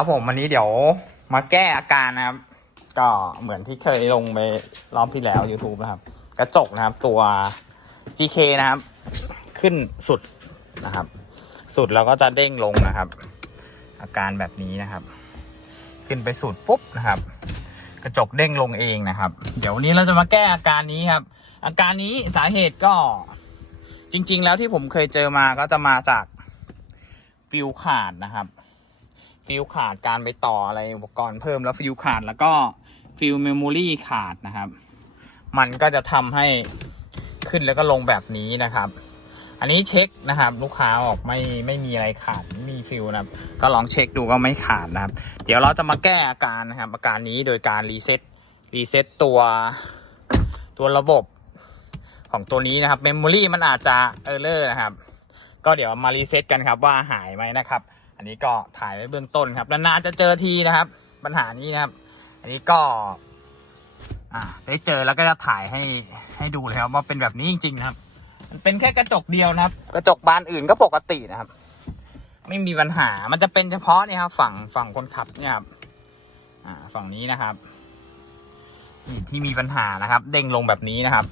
ครับผมวันนี้เดี๋ยวมาแก้อาการนะครับ ก็เหมือนที่เคยลงไปรอบที่แล้ว YouTube นะครับ กระจกนะครับตัว GK นะครับ ขึ้นสุดนะครับ สุดแล้วก็จะเด้งลงนะครับ อาการแบบนี้นะครับ ขึ้นไปสุดปุ๊บนะครับ กระจกเด้งลงเองนะครับ เดี๋ยววันนี้เราจะมาแก้อาการนี้ครับ อาการนี้สาเหตุก็จริง ๆ แล้วที่ผมเคยเจอมาก็จะมาจากฟิวขาดนะครับ ฟิวขาดการไปต่ออะไรอุปกรณ์เพิ่มแล้วฟิวขาดแล้วก็ฟิวเมมโมรี่ขาดนะครับ มันก็จะทำให้ขึ้นแล้วก็ลงแบบนี้นะครับ อันนี้เช็คนะครับ ลูกค้าออกไม่ไม่มีอะไรขาดไม่มีฟิวนะครับ ก็ลองเช็คดูก็ไม่ขาดนะครับ เดี๋ยวเราจะมาแก้อาการนะครับอาการนี้โดยการรีเซ็ตรีเซ็ตตัวตัวระบบของตัวนี้นะครับเมมโมรี่มันอาจจะเออร์เลอร์นะครับ ก็เดี๋ยวมารีเซ็ตกันครับว่าหายไหมนะครับ อันนี้ก็ถ่ายไว้เบื้องต้นครับนานๆจะเจอทีนะครับ ปัญหานี้นะครับ อันนี้ก็ อ่า ได้เจอแล้วก็จะถ่ายให้ให้ดูเลยครับว่าเป็นแบบนี้จริงๆนะครับ มันเป็นแค่กระจกเดียวนะครับ กระจกบานอื่นก็ปกตินะครับ ไม่มีปัญหามันจะเป็นเฉพาะเนี่ยครับฝั่งฝั่งคนขับเนี่ยครับอ่าฝั่งนี้นะครับที่มีปัญหานะครับ เด้งลงแบบนี้นะครับ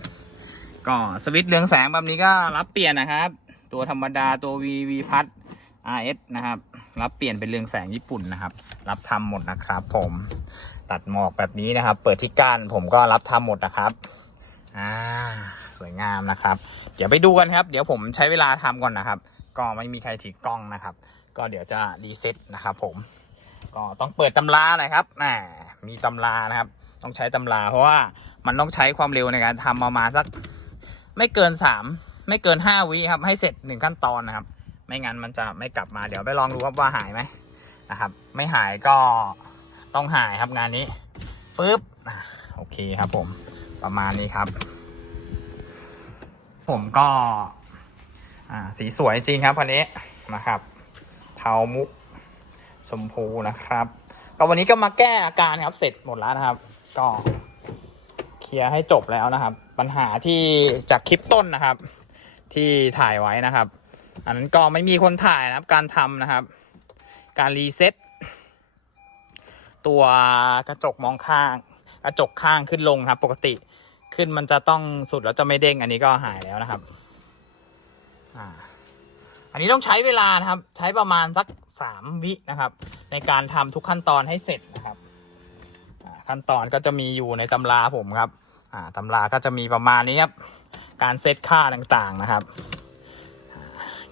ก็สวิตช์เรืองแสงแบบนี้ก็รับเปลี่ยนนะครับ ตัวธรรมดาตัว VV พัด RS นะครับ รับเปลี่ยนเป็นเรืองแสงญี่ปุ่นนะครับ รับทำหมดนะครับ ผมตัดหมอกแบบนี้นะครับ เปิดที่ก้านผมก็รับทำหมดนะครับอ่าสวยงามนะครับ เดี๋ยวไปดูกันครับ เดี๋ยวผมใช้เวลาทำก่อนนะครับ ก็ไม่มีใครถือกล้องนะครับ ก็เดี๋ยวจะรีเซ็ตนะครับ ผม ก็ต้องเปิดตำราหน่อยครับแหมมีตำรานะครับ ต้องใช้ตำราเพราะว่ามันต้องใช้ความเร็วในการทำประมาณสัก ไม่เกินสามไม่เกินห้าวิครับ ให้เสร็จหนึ่งขั้นตอนนะครับ ไม่งั้นมันจะไม่กลับมาเดี๋ยวไปลองดูครับว่าหายไหมนะครับ ไม่หายก็ต้องหายครับงานนี้ปึ๊บโอเคครับผมประมาณนี้ครับ ผมก็อ่าสีสวยจริงครับคันนี้นะครับเทามุกชมพูนะครับ ก็วันนี้ก็มาแก้อาการครับเสร็จหมดแล้วนะครับ ก็เคลียร์ให้จบแล้วนะครับ ปัญหาที่จากคลิปต้นนะครับ ที่ถ่ายไว้นะครับ อันนั้นก็ไม่มีคนถ่ายนะครับ การทำนะครับ การรีเซ็ตตัวกระจกมองข้าง กระจกข้างขึ้นลงครับ ปกติขึ้นมันจะต้องสุดแล้วจะไม่เด้งอันนี้ก็หายแล้วนะครับ อ่า อันนี้ต้องใช้เวลานะครับ ใช้ประมาณสักสามวินะครับ ในการทำทุกขั้นตอนให้เสร็จนะครับขั้นตอนก็จะมีอยู่ในตำราผมครับ อ่าตำราก็จะมีประมาณนี้ครับ การเซตค่าต่างๆนะครับ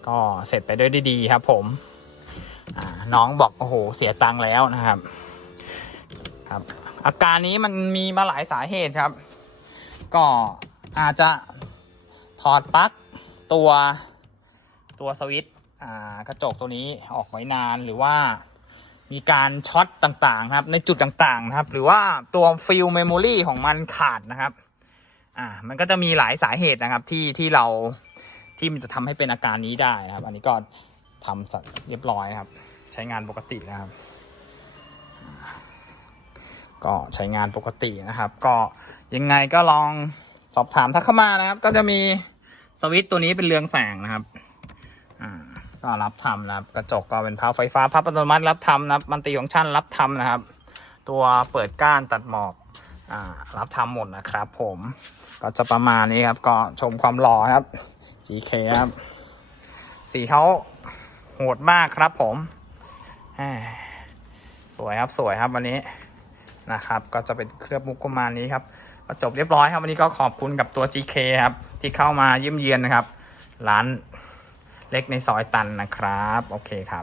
ก็เสร็จไปด้วยดีครับ ผมน้องบอกโอ้โหเสียตังค์แล้วนะครับ ครับ อาการนี้มันมีมาหลายสาเหตุครับ ก็อาจจะถอดปลั๊กตัวตัวสวิตช์กระจกตัวนี้ออกไว้นานหรือว่ามีการช็อตต่างๆนะครับ ในจุดต่างๆนะครับ หรือว่าตัวฟิลเมมโมรีของมันขาดนะครับ อ่า มันก็จะมีหลายสาเหตุนะครับที่ที่เรา ที่มันจะทำให้เป็นอาการนี้ได้นะครับ อันนี้ก็ทำเสร็จเรียบร้อยนะครับ ใช้งานปกตินะครับ ก็ใช้งานปกตินะครับ ก็ยังไงก็ลองสอบถามทักเข้ามานะครับ ก็จะมีสวิตช์ตัวนี้เป็นเรืองแสงนะครับก็รับทำนะครับ กระจกก็เป็นพับไฟฟ้าพับอัตโนมัติรับทำนะครับมันติฟังชั่นรับทำนะครับ ตัวเปิดก้านตัดหมอกอ่ารับทำหมดนะครับ ผมก็จะประมาณนี้ครับ ก็ชมความหล่อครับ GK ครับ สีเขาโหดมากครับผมสวยครับสวยครับวันนี้นะครับ ก็จะเป็นเคลือบมุกประมาณนี้ครับก็จบเรียบร้อยครับวันนี้ก็ขอบคุณกับตัว GK ครับ ที่เข้ามาเยี่ยมเยียนนะครับ ร้านเล็กในซอยตันนะครับ โอเคครับ